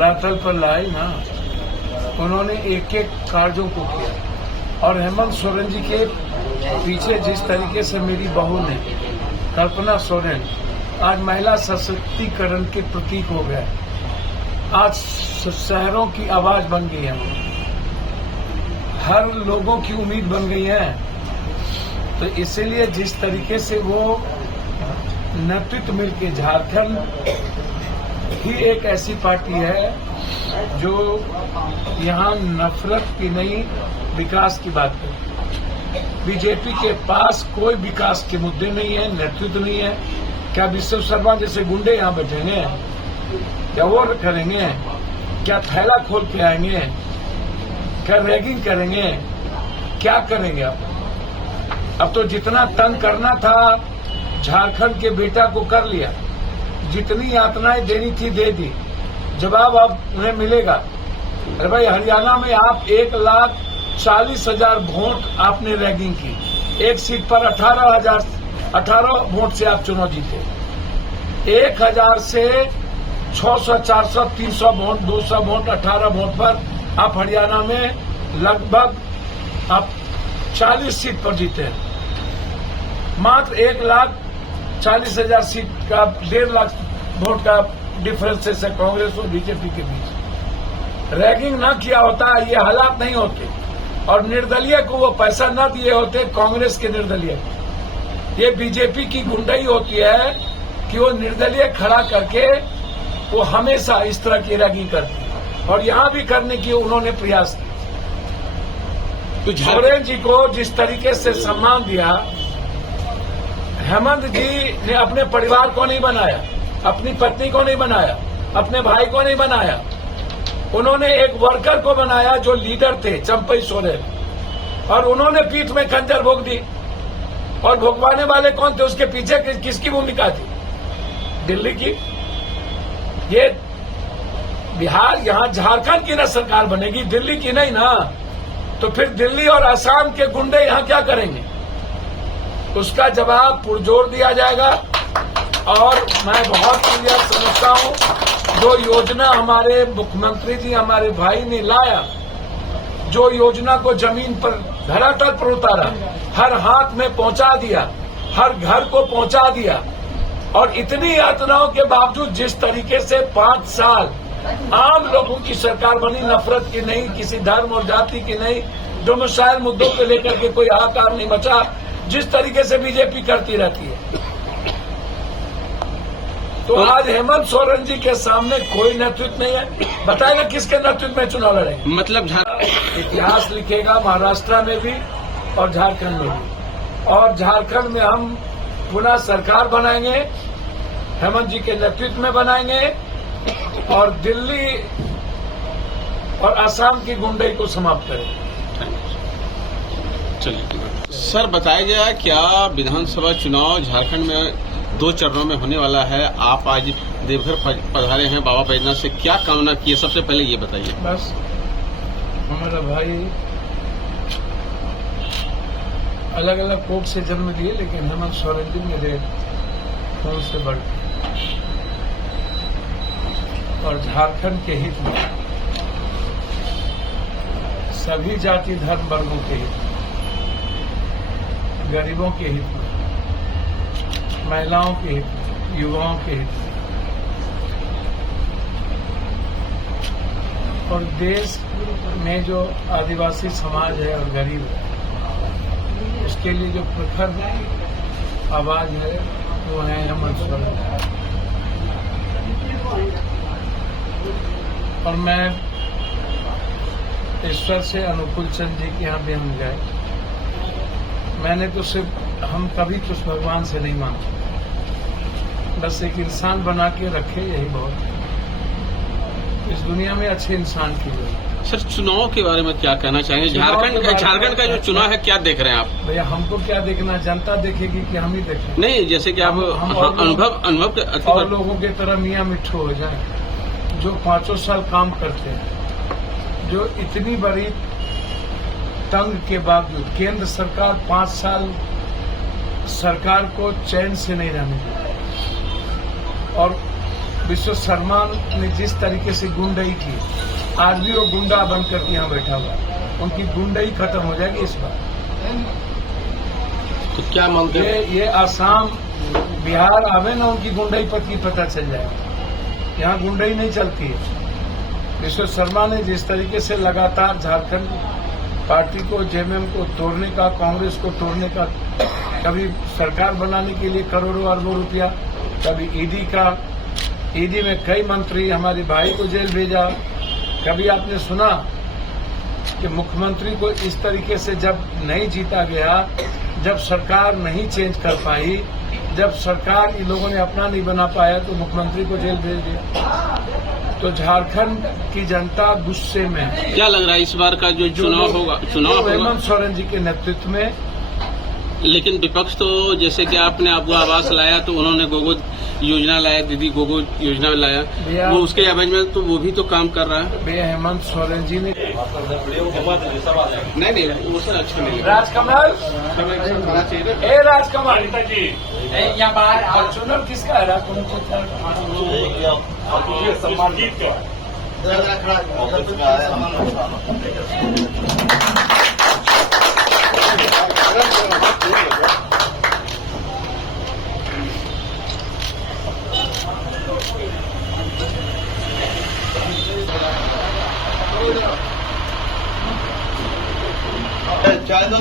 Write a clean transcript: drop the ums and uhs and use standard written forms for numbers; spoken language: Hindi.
धरातल पर लाई ना, उन्होंने एक एक कार्यों को किया। और हेमंत सोरेन जी के पीछे जिस तरीके से मेरी बहू ने, कल्पना सोरेन, आज महिला सशक्तिकरण के प्रतीक हो गए, आज शहरों की आवाज बन गई है, हर लोगों की उम्मीद बन गई है। तो इसीलिए जिस तरीके से वो नेतृत्व मिलकर, झारखंड ही एक ऐसी पार्टी है जो यहाँ नफरत की नहीं, विकास की बात करती। बीजेपी के पास कोई विकास के मुद्दे नहीं है, नेतृत्व नहीं है। क्या विश्व शर्मा जैसे गुंडे यहाँ बैठेंगे? क्या वो करेंगे? क्या थैला खोल के आएंगे? क्या रैगिंग करेंगे? क्या करेंगे? अब तो जितना तंग करना था झारखंड के बेटा को कर लिया, जितनी यातनाएं देनी थी दे दी, जवाब अब उन्हें मिलेगा। अरे भाई, हरियाणा में आप 1,40,000 वोट आपने रैगिंग की, एक सीट पर 18 वोट से आप चुनाव जीते। 1,000 से 600, 400, 300 वोट, 200 वोट, 18 वोट पर आप हरियाणा में लगभग आप 40 सीट पर जीते हैं। मात्र 1,40,000 सीट का 1.5 लाख वोट का डिफरेंस है कांग्रेस और बीजेपी के बीच। रैगिंग न किया होता ये हालात नहीं होते, और निर्दलीय को वो पैसा न दिए होते कांग्रेस के निर्दलीय। ये बीजेपी की गुंडाई होती है कि वो निर्दलीय खड़ा करके वो हमेशा इस तरह की रैगिंग करती है, और यहां भी करने की उन्होंने प्रयास किया। तो सोरेन जी को जिस तरीके से सम्मान दिया, हेमंत जी ने अपने परिवार को नहीं बनाया, अपनी पत्नी को नहीं बनाया, अपने भाई को नहीं बनाया, उन्होंने एक वर्कर को बनाया जो लीडर थे, चंपई सोरेन, और उन्होंने पीठ में खंजर भोग दी। और भोगवाने वाले कौन थे? उसके पीछे किसकी भूमिका थी? दिल्ली की। ये बिहार, यहां झारखंड की ना सरकार बनेगी, दिल्ली की नहीं ना। तो फिर दिल्ली और असम के गुंडे यहां क्या करेंगे? उसका जवाब पुरजोर दिया जाएगा। और मैं बहुत क्लियर समझता हूं, जो योजना हमारे मुख्यमंत्री जी, हमारे भाई ने लाया, जो योजना को जमीन पर, धरातल पर उतारा, हर हाथ में पहुंचा दिया, हर घर को पहुंचा दिया, और इतनी यातनाओं के बावजूद जिस तरीके से 5 साल आम लोगों की सरकार बनी, नफरत की नहीं, किसी धर्म और जाति की नहीं, डोमिसाइल मुद्दों को लेकर के कोई हाहाकार नहीं मचा, जिस तरीके से बीजेपी करती रहती है। तो आज हेमंत सोरेन जी के सामने कोई नेतृत्व नहीं है। बताएगा किसके नेतृत्व में चुनाव लड़ेंगे? मतलब इतिहास लिखेगा महाराष्ट्र में भी और झारखंड में भी। और झारखंड में हम पुनः सरकार बनाएंगे, हेमंत जी के नेतृत्व में बनाएंगे, और दिल्ली और असम की गुंडई को समाप्त करेंगे। चलिए सर, बताया जाए क्या विधानसभा चुनाव झारखंड में 2 चरणों में होने वाला है? आप आज देवघर पधारे हैं, बाबा बैजनाथ से क्या कामना की है? सबसे पहले ये बताइए। बस हमारा भाई अलग अलग कोख से जन्म लिए, लेकिन हेमंत सोरेन जी मेरे खून से बढ़, और झारखंड के हित में, सभी जाति धर्म वर्गों के हित में, गरीबों के हित में, महिलाओं के हित में, युवाओं के हित में, और देश में जो आदिवासी समाज है और गरीब है, उसके लिए जो प्रखर आवाज है वो है हेमंत सोरेन। और मैं ईश्वर से अनुकूल चंद जी के यहाँ भी हम गए। मैंने तो सिर्फ, हम कभी कुछ भगवान से नहीं मांगते, बस एक इंसान बना के रखे, यही बहुत। इस दुनिया में अच्छे इंसान की जरूरत। सर, चुनाव के बारे में क्या कहना चाहेंगे? झारखंड का जो चुनाव है क्या देख रहे हैं आप? भैया, हमको क्या देखना, जनता देखेगी कि हम ही देखेंगे? नहीं, जैसे कि आप अनुभव के और लोगों की तरह मियाँ मिट्ठू हो जाए, जो 5 साल काम करते हैं, जो इतनी बड़ी तंग के बावजूद केंद्र सरकार 5 साल सरकार को चैन से नहीं रहने दी, और विश्व शर्मा ने जिस तरीके से गुंडई की, आज भी वो गुंडा बन करके यहाँ बैठा हुआ है। उनकी गुंडई खत्म हो जाएगी इस बार। तो क्या मानते हैं? ये आसाम बिहार आवे ना, उनकी गुंडई की पता चल जाएगा। यहाँ गुंडई नहीं चलती है। विश्व शर्मा ने जिस तरीके से लगातार झारखंड पार्टी को, जेएमएम को तोड़ने का, कांग्रेस को तोड़ने का, कभी सरकार बनाने के लिए करोड़ों अरबों रुपया, कभी ईडी में कई मंत्री, हमारे भाई को जेल भेजा। कभी आपने सुना कि मुख्यमंत्री को इस तरीके से जब नहीं जीता गया, जब सरकार नहीं चेंज कर पाई, जब सरकार इन लोगों ने अपना नहीं बना पाया, तो मुख्यमंत्री को जेल भेज दिया। तो झारखंड की जनता गुस्से में है। क्या लग रहा है इस बार का जो चुनाव होगा? हेमंत सोरेन जी के नेतृत्व में। लेकिन विपक्ष तो जैसे कि आपने आपको आवास लाया, तो उन्होंने गोगो योजना लाया, दीदी गोगो योजना लाया, वो उसके एवज में तो वो भी तो काम कर रहा है। भैया हेमंत सोरेन जी ने नहीं वो सर अच्छा नहीं लगा। राजकमल, ए राजकमल जी यहाँ बाहर फॉर्चूनर किसका है? राजकमल सम्मानित का चाय दो